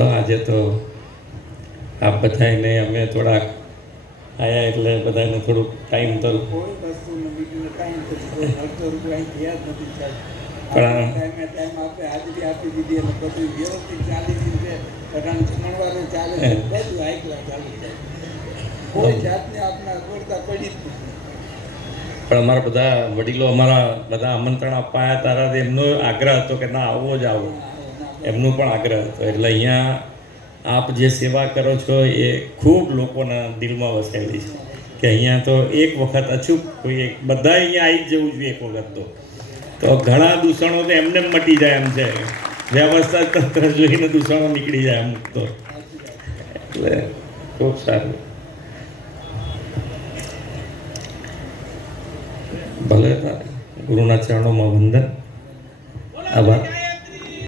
ચાલો આજે તો આપ બધાને અમે થોડાક આયા એટલે બધાને થોડુંક ટાઈમ તો કોઈ વસ્તુનો બીજું ટાઈમ પછી અડધો રૂપિયા અહીં ગયા જ નથી સાહેબ. પણ ટાઈમ આપણે હાજરી આપી દીધી અને બધું વ્યવસ્થિત ચાલી રહ્યું છે. બધાને જમણવારે ચાલે છે, બધું હાઈકલા ચાલુ છે. કોઈ જાતને આપણા અગવડતા પડી જ નથી. પણ અમારા બધા વડીલો અમારા બધા આમંત્રણ આપવા આવ્યા તારા એમનો આગ્રહ હતો કે ના આવો જ આવો, એમનો પણ આગ્રહ હતો. એટલે અહીંયા આપ જે સેવા કરો છો એ ખૂબ લોકોના દિલમાં વસેલી છે કે અહીંયા તો એક વખત અચૂક કોઈ બધા અહીંયા આવી જ જવું જોઈએ એક વખત તો ઘણા દૂષણો તો એમને મટી જાય એમ છે. વ્યવસ્થા તંત્ર જોઈને દૂષણો નીકળી જાય અમુક તો. એટલે ખૂબ સારું. ભલે ગુરુના ચરણોમાં વંદન. આભાર.